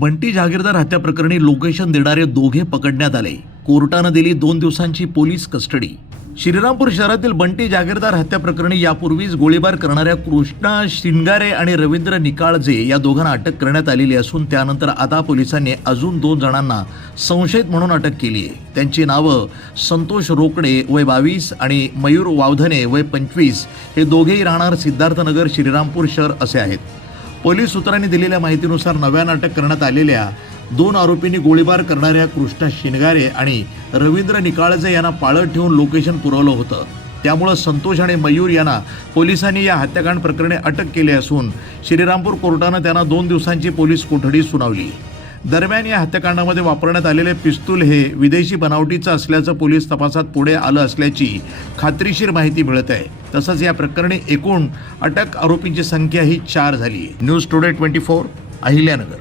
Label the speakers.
Speaker 1: बंटी जहागीरदार हत्या प्रकरणी लोकेशन देणारे दोघे पकडण्यात आले. कोर्टानं दिली दोन दिवसांची पोलीस कस्टडी. श्रीरामपूर शहरातील बंटी जागीरदार हत्या प्रकरणी यापूर्वीच गोळीबार करणाऱ्या कृष्णा शिंगारे आणि रवींद्र निकाळजे या दोघांना अटक करण्यात आलेली असून त्यानंतर आता पोलिसांनी अजून दोन जणांना संशयित म्हणून अटक केली आहे. त्यांची नावं संतोष रोकडे वय बावीस आणि मयूर वावधने वय पंचवीस हे दोघेही राहणार सिद्धार्थनगर श्रीरामपूर शहर असे आहेत. पोलीस सूत्रांनी दिलेल्या माहितीनुसार नव्यानं अटक करण्यात आलेल्या दोन आरोपींनी गोळीबार करणाऱ्या कृष्णा शिनगारे आणि रवींद्र निकाळजे यांना पाळत ठेवून लोकेशन पुरवलं होतं. त्यामुळं संतोष आणि मयूर यांना पोलिसांनी या हत्याकांड प्रकरणी अटक केली असून श्रीरामपूर कोर्टानं त्यांना दोन दिवसांची पोलीस कोठडी सुनावली. दरम्यान या हत्याकांडामध्ये वापरण्यात आलेले पिस्तूल हे विदेशी बनावटीचं असल्याचं पोलीस तपासात पुढे आलं असल्याची खात्रीशीर माहिती मिळत आहे. तसंच या प्रकरणी एकूण अटक आरोपींची संख्या ही चार झाली news today twenty four Ahilyanagar.